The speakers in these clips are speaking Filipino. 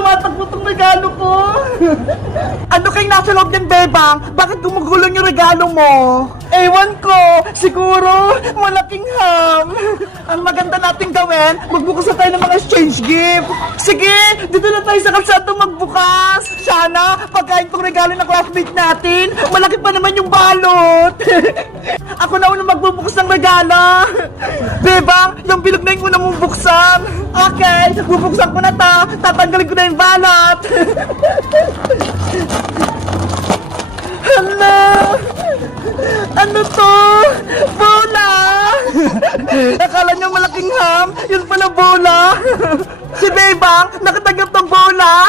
tumatakbo tong regalo ko? Ano kayong nasa loob ng bebang? Bakit gumugulo yung regalo mo? Ewan ko, siguro malaking ham. Ang maganda nating gawin, magbukas na tayo ng mga exchange gift. Sige, dito na tayo sa kalsada magbukas. Sana, pagkain tong regalo ng classmate natin, malaki pa naman yung balot. Ako na unang magbubukas ng regalo. Bebang, yung bilog na yung una mong buksan. Okay, bubuksan ko na to. Tatanggalin ko na yung balot. Hala! Ano to? Bola! Akala niya malaking ham, yun pala bola. Si Bebang, nakatanggap ng bola.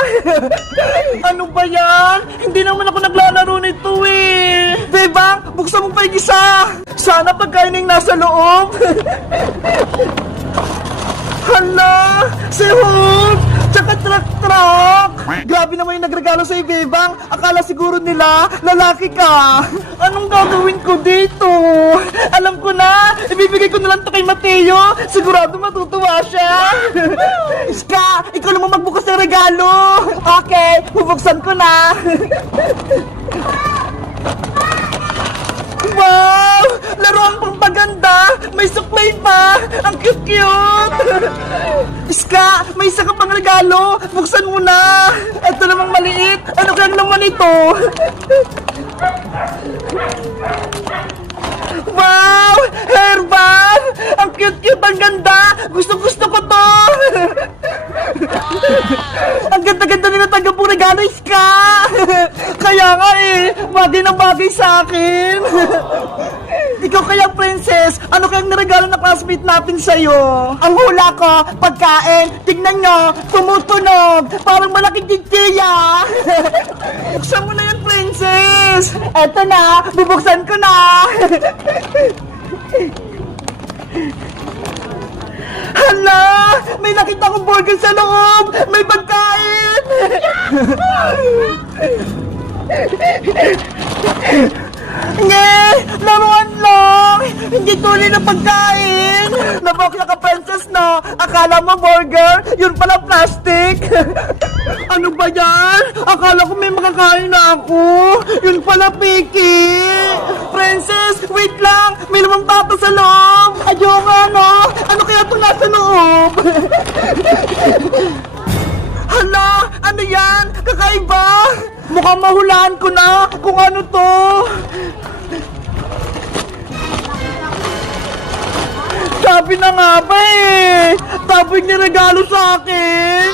Ano ba yan? Hindi naman ako naglalaro nito eh. Bebang, buksan mo pa yung isa. Sana pagkain yung nasa loob. Hala! Si Hulk! Tsaka truck! Grabe naman yung nagregalo sa'yo, Bebang. Akala siguro nila, lalaki ka. Anong gagawin ko dito? Alam ko na, ibibigay ko na lang to kay Mateo. Sigurado matutuwa siya. Iska, ikaw naman magbukas ng regalo. Okay, bubuksan ko na. Wow! Laruan pang paganda! May suklay pa! Ang cute-cute! Iska, may isa ka pang regalo! Buksan mo na! Ito namang maliit! Ano kayang laman ito? Wow! Hairband! Ang cute-cute! Ang ganda! Gusto-gusto ko to! Ang ganda-ganda nila tanggap po regalo, Iska! Kaya nga eh, bagay na bagay sa akin. Ikaw kaya, Princess, ano kayang niregalo na classmate natin sa'yo? Ang hula ko, pagkain, tignan nyo, tumutunog, parang malaking tigtiya. Buksan mo na yan, Princess. Eto na, bubuksan ko na. Hala! May nakita akong burger sa loob! May pagkain! Nye! Laruan lang! Hindi tuloy na pagkain! Nabokla ka, Princess, no? Akala mo burger? Yun pala plastic! Ano ba yan? Akala ko may makakain na ako! Yun pala piki! Princess, wait lang! May lamang papa sa loob! Ayoko, ano? Ano kaya ito nasa loob? Hala! Ano yan? Kakaiba? Mukhang mahulaan ko na kung ano to. Sabi na nga ba eh. Tapos niregalo sa akin.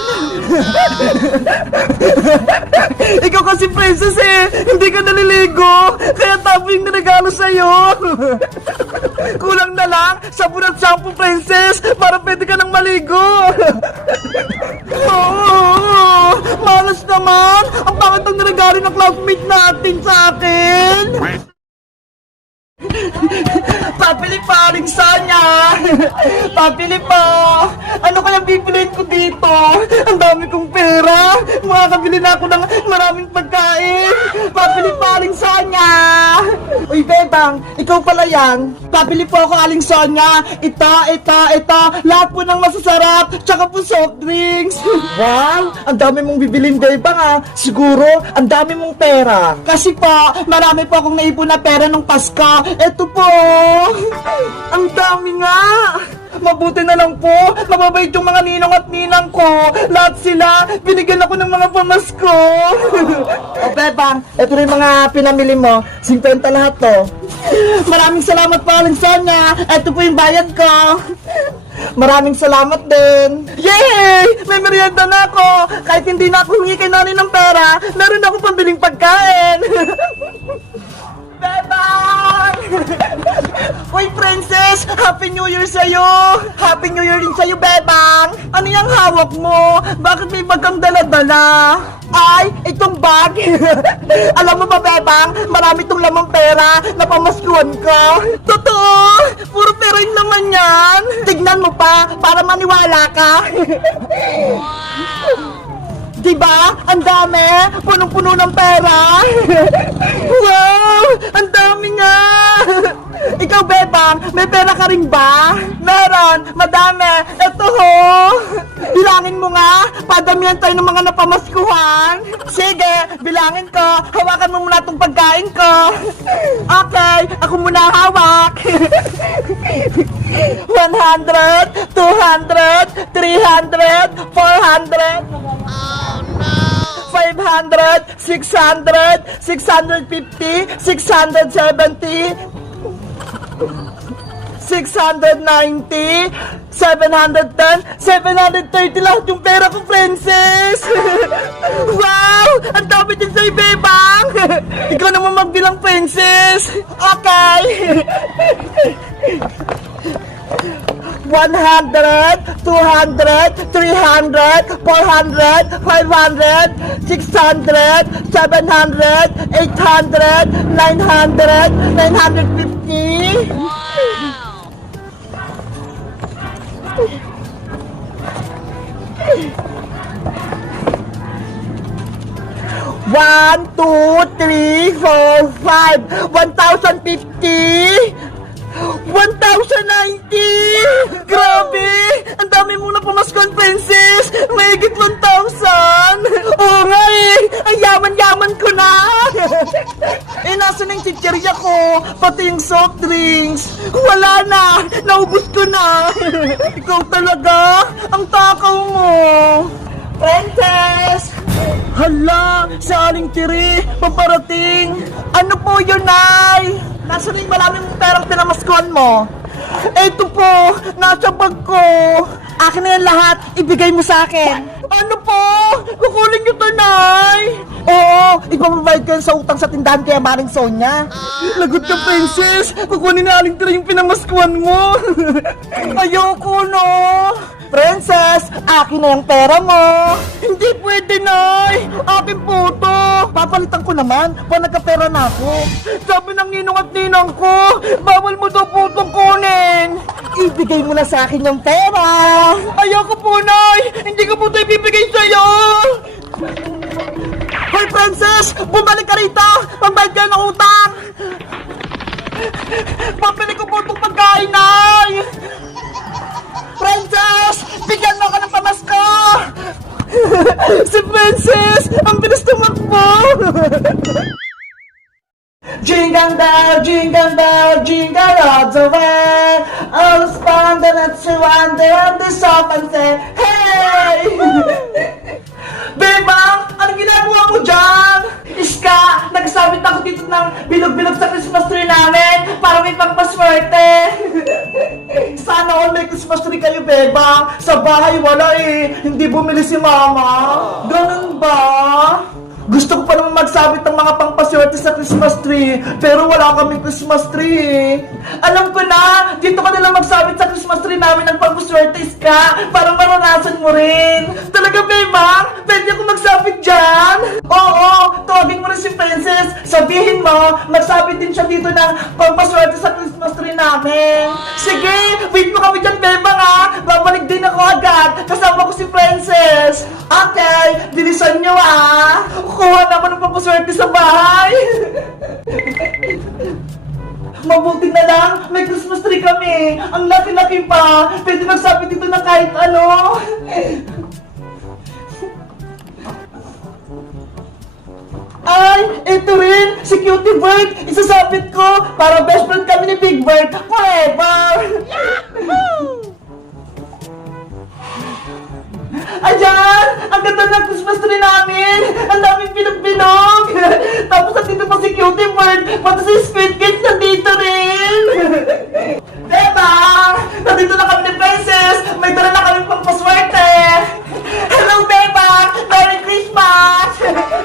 Ikaw kasi, Princess eh. Hindi ka naliligo. Kaya tapos yung niregalo sa'yo. Kulang na lang sabon at shampoo, Princess. Para pwede ka nang maligo. Oo. Malas naman. Ang pangit ang niregalo ng classmate natin sa akin. Papili pa, aling Sonia! Papili pa! Ano kaya bibiliin ko dito? Ang dami kong pera! Makakabili na ako ng maraming pagkain! Papili pa, aling Sonia! Uy, Bebang, ikaw pala yan! Papili po ako, aling Sonia! Ito! Lahat po ng masasarap! Tsaka po soft drinks! Wow! Ang dami mong bibilin, Bebang ah! Siguro, ang dami mong pera! Kasi po, marami po akong naipon na pera nung Pasko! Eto po! Ang dami nga! Mabuti na lang po, mababait yung mga ninong at ninang ko. Lahat sila, binigyan ako ng mga pamasko. O Bebang, ito rin mga pinamili mo. 50 lahat to. Maraming salamat po, aling Sonia. Ito po yung bayad ko. Maraming salamat din. Yay! May merienda na ako. Kahit hindi na ako humingi kay nanay ng pera, meron ako pambiling pagkain. Bebang! Uy, Princess! Happy New Year sa'yo! Happy New Year din sa'yo, Bebang! Ano yung hawak mo? Bakit may bagang dala-dala? Ay, itong bag! Alam mo ba, Bebang? Marami itong lamang pera na pamaskuhan ko. Totoo! Puro pera yung naman yan! Tignan mo pa, para maniwala ka! Diba? Ang dami! Punong-puno ng pera! Wow! Ang dami nga! Ikaw, Bebang, may pera ka rin ba? Meron, madami. Ito ho. Bilangin mo nga, padamihan tayo ng mga napamaskuhan. Sige, bilangin ko. Hawakan mo muna itong pagkain ko. Okay, ako muna hawak. 100, 200, 300, 400. 500, 600, 650, 670, 690, 710, 730 lahat yung pera ko, Princess! Wow! Ang dami din sa'yo, Bebang! Ikaw naman magbilang, Princess! Okay! 100, 200, 300, 400, 500, 600, 700, 800, 900, 950. One, two, three, four, five. 1,050. 1,090! Grabe! Ang dami mong napamaskuhan, Princess! Mahigit 1,000! Oo nga eh! Ang yaman-yaman ko na! Nasa na yung chichirya ko? Pati yung soft drinks! Wala na! Naubos ko na! Ikaw talaga! Ang takaw mo! Princess! Hala! Sa Aling Tiri! Paparating! Ano po yun, Nay? Nasa na yung maraming perang pinamaskuhan mo? Eto po, nasa bag ko. Akin na yan lahat, ibigay mo sa akin. Ano po? Kukunin nyo to, Nay? Oo, ipapabay ko yan sa utang sa tindahan kaya Maring Sonia. Lagot ka, Princess. Kukunin na Aling Tira yung pinamaskuhan mo. Ayoko, no? Princess, akin na yung pera mo. Hindi pwede, Nay. Akin po to. Papalitan ko naman pag nagkapera na ako. Sabi ng ninong at ninang ko, bawal mo daw po itong kunin. Ibigay mo na sa akin yung pera. Ayoko po, Nay. Hindi ko po ito ibibigay sa'yo. Hoy, Princess! Bumalik ka rito! Pambayad ka ng utang! Papili ko po itong pagkain, Nay! Princess! Bigyan mo ako ng pamasko! Si Princess! Ang bilis tumakbo! Jingle bell, jingle bell, jingle all the way. All the fun that you wonder and the shop and say, hey! Bebang! Anong ginagawa mo dyan? Iska! Nagsabit ako dito ng bilog-bilog sa Christmas tree namin para may pagpaswerte! Sana all may Christmas tree kayo, Bebang! Sa bahay wala eh! Hindi bumili si Mama! Ganun ba? Gusto ko pa naman magsabit ng mga pangpaswerte sa Christmas tree, pero wala kaming Christmas tree. Alam ko na, dito ka nalang magsabit sa Christmas tree namin ng pangpaswerte, Iska, para maranasan mo rin. Talaga, Bebang? Pwede ako magsabit dyan? Oo, tawagin mo rin si Princess. Sabihin mo, magsabit din siya dito ng pangpaswerte sa Christmas tree namin. Sige, wait mo kami dyan, Bebang, ha? Babalik din ako agad, kasama ko si Princess. Okay, bilisan nyo, ha? Kuha na ako ng pampaswerte sa bahay. Mabuti na lang, may Christmas tree kami. Ang laki-laki pa. Pwede magsabit dito na kahit ano. Ay, ito rin, si Cutie Bird. Isasabit ko para best friend kami ni Big Bird forever. Ayan! Ang ganda ng Christmas tree namin! Ang daming binog-binog! Tapos nandito pa si Cutie Bird, pati si Squid Kids nandito rin! Diba? Nandito na kami ni Princess! May dala na kami pampaswerte! Hello, Beba! Merry Christmas!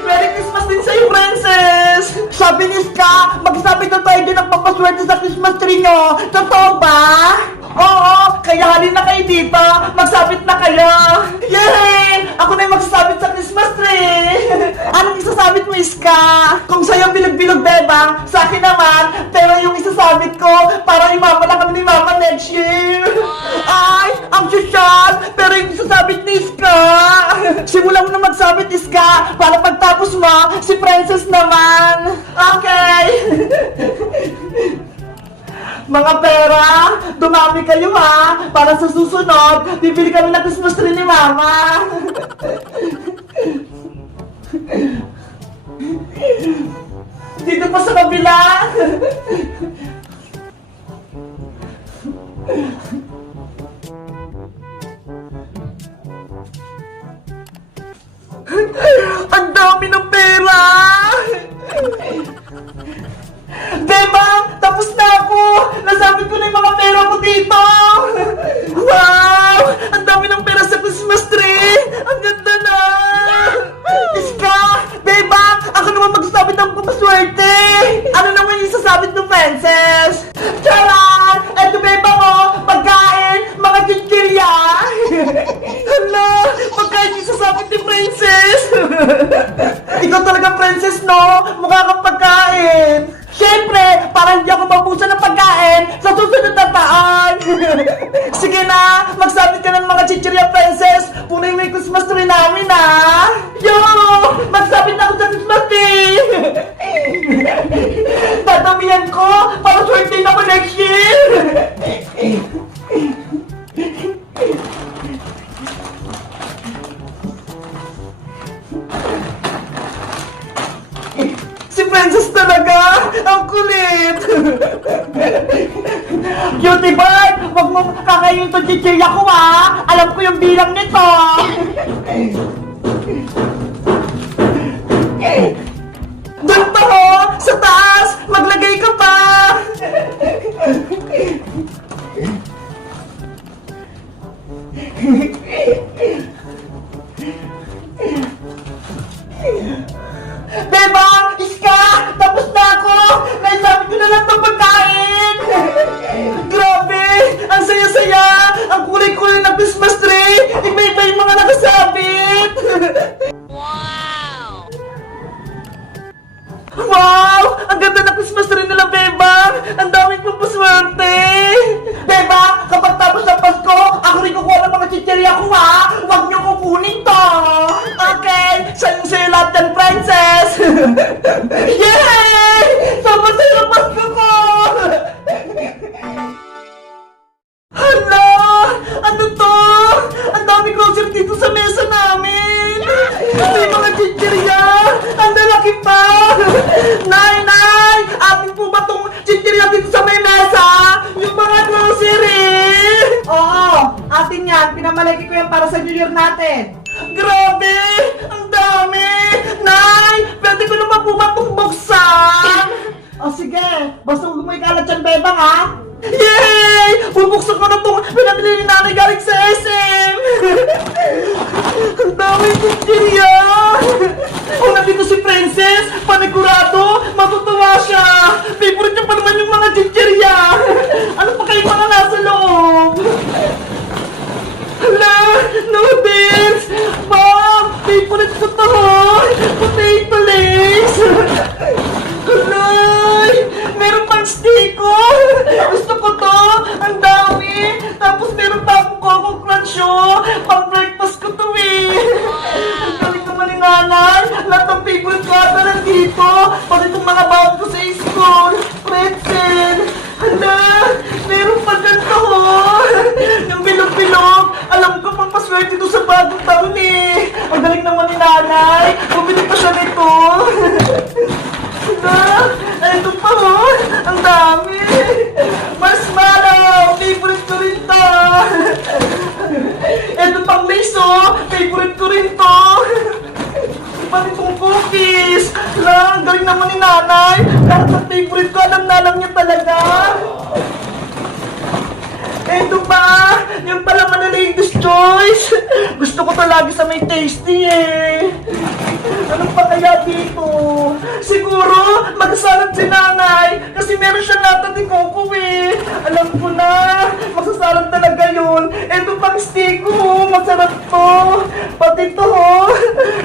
Merry Christmas din sa'yo, Princess! Sabi ni Ska, magsabi na tayo din ng pampaswerte sa Christmas tree nyo! Totoo ba? Oo! Kaya halin na kayo dito! Magsabit na kayo! Yay! Ako na yung magsasabit sa Christmas tree! Anong isasabit mo, Iska? Kung sa'yo bilog-bilog, Bebang, sa akin naman, pero yung isasabit ko, para imama na kami ni Mama next year! Ay! Ang sosyal! Pero yung isasabit ni Iska! Simulan mo na magsabit, Iska, para pagtapos mo, si Princess naman! Okay! Mga pera, dumami kayo ha. Para sa susunod, bibili kami ng Christmas tree ni Mama. Dito pa sa kabila. Ang dami ng pera! Diba? Tapos na ako! Nasabit ko na yung mga pera ko dito! Wow! Ang dami ng pera sa Christmas tree! Ang ganda na! Iska! Diba? Ako naman magsasabit ng papaswerte! Ano naman yung sasabit ng princess? Charan! Eto beba mo! Pagkain! Mga chichirya! Hala! Pagkain yung sasabit ni princess! Ikaw talaga princess, no? Mukha kang pagkain! Siyempre, para hindi ako mabusa ng pagkain sa susunod na taon! Sige na, magsabit ka ng mga chichirya princess! Punin mo yung Christmas tree namin, ha? Yo! Magsabit na ako sa Christmas tree! Tatamihan ko para swerte na ako next year! Si Princess talaga! Ang kulit! Cutie bird! Huwag mo kakainin itong chichirya ko ha! Alam ko yung bilang nito! Doon pa ho! Sa taas! Maglagay ka pa! Beba! Iska! Tapos na ako! Naisabit ko na lang itong pagkain! Grabe! Ang saya-saya! Ang kulay-kulay ng Christmas tree! Iba-iba yung mga nakasabit! Wow! Wow! Ang ganda ng Christmas tree nila, Beba! Ang daming papaswerte! Beba! Kapag tapos ng Pasko, ako rin kukuha ng mga chichirya ko ha! Huwag niyo kukunin to! Okay! Sa'yo lahat yan, princess! Yay! Sobrang sa'yo ng Pasko ko! Hala! Ano to? Ang dami grocery dito sa mesa namin! May mga chichirya! Ang lalaki pa! Nay! Atin po ba tong chichirya dito sa may mesa? Yung mga grocery! Oo! Atin yan! Pinamalaki ko yan para sa New Year natin! Grabe! Ang dami! Nay! Pwede ko naman po ba itong buksan? O sige! Basta huwag mo ikalat yan, Bebang, ha? Yay! Bubuksan ko na itong pinabili ni nanay galing sa SM! Ang dami chichirya! Kung nandito si Princess, panigurado, matutuwa siya! Favorite niya pa naman yung mga chichirya! Ano pa kayo mga nasa loob? Hala! Noodles! Mom! Favorite ko to! Potato lace! Halay! Meron pang stiko! Gusto ko to! Ang dami! Tapos meron pa akong Coco Crunch, oh! Pang breakfast ko to eh! Ang galing naman ni nanay! Lahat ng favorite ko ata nandito! Pati itong mga bawat ko sa school! Pretzel! Hala! Meron pa ganito, oh! Yung bilog-bilog! Alam ko pang paswerte to sa bagong taon eh! Ang galing naman ni nanay! Bumili pa siya nito! Ito pa oh! Ang dami! Marshmallow! Favorite ko rin to! Ito pang lace oh! Favorite ko rin to! Pati itong cookies! Hala, ang galing naman ni nanay! Lahat ng favorite ko, alam na alam niya talaga! Ito pa! Yung pala man na Lady's Choice! Gusto ko to lagi sa may tasty eh! Ano pa kaya dito? Siguro, magsasalad si nanay kasi meron siya lahat ni Coco eh! Alam ko na! Magsasalad talaga yun! Ito pang steak ko! Masarap to! Pati to oh!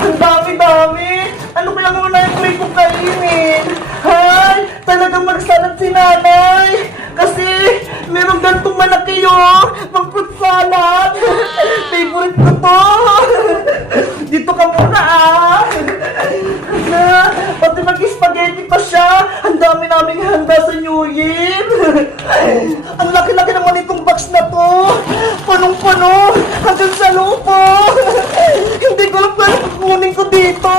Ang dami-dami! Ano kaya muna yung play ko kainin? Hay! Talagang magsasalad si nanay! Kasi meron gantong malaki yun! Pang fruit salad! Favorite ko to! Dito ka muna ah! Pati mag-spaghetti pa siya! Ang dami naming handa sa New Year! Ang laki-laki naman itong box na to. Punong-puno. Hanggang sa lupo. Hindi ko alam kung ano kukunin ko dito.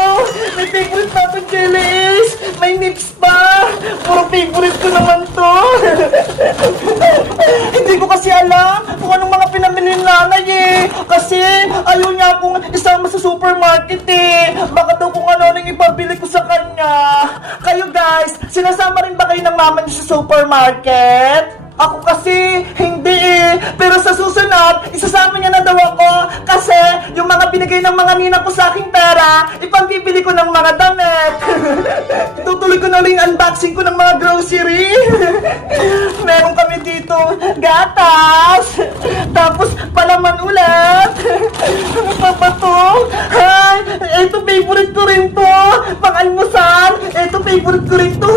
May favorite natin jellies. May nips pa. Puro favorite ko naman to. Hindi ko kasi alam kung anong mga pinamili ni nanay eh. Kasi ayaw niya akong isama sa supermarket eh. Baka daw kung ano yung ipabili ko sa kanya. Kayo guys, sinasama rin ba kayo ng mama niyo sa supermarket? Ako kasi, hindi eh. Pero sa susunod, isasama niya na daw ako. Kasi, yung mga binigay ng mga ninang ko sa aking pera, ipambibili ko ng mga damit. Itutuloy ko na rin yung unboxing ko ng mga grocery. Meron kami dito, gatas. Tapos, palaman ulit. Ano pa ba to? Hay, ito favorite ko rin to. Pang-almusal, ito favorite ko rin to.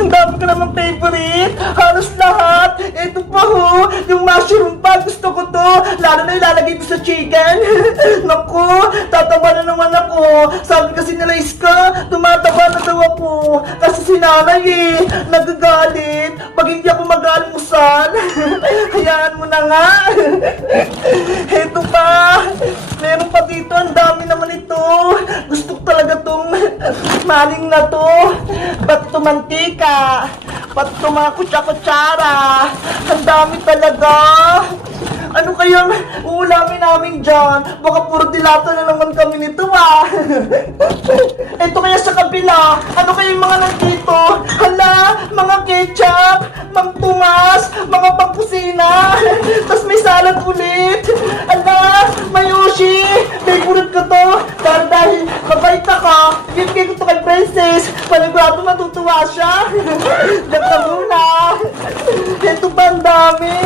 Ang dami ko naman favorite. Halos lahat. Ito pa ho, yung mushroom pa, gusto ko to. Lalo na ilalagay ko sa chicken. Naku, tataba na naman ako. Sabi kasi nila Iska, tumataba na daw ako. Kasi si nanay eh, nagagalit pag hindi ako mag-almusal. Hayaan mo na nga. Ito pa, meron pa dito, ang dami naman ito. Gusto ko talaga tong maling na to. Ba't ito mantika? Ba't ito mga kutsa-kutsara? Ang dami talaga. Ano kayang uulamin namin dyan? Baka puro dilata na naman kami nito ah. Ito kaya sa kabila, ano kayang mga nandito? Hala, mga ketchup, Mang Tomas, mga pangkusina. Tapos may salad ulit. Hala, Mayushi, favorite ko to. Dahil mabait ako, bibigay ko to kay Princess. Panigurado matutuwa siya. Ganda muna. Ito ba ang dami?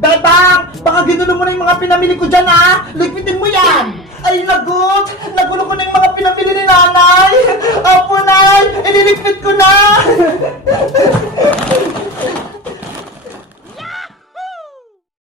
Betang, baka ginulo mo na yung mga pinamili ko dyan ha. Ligpitin mo yan. Ay lagot, nagulo ko na yung mga pinamili ni nanay. Apo nay, ililigpit ko na.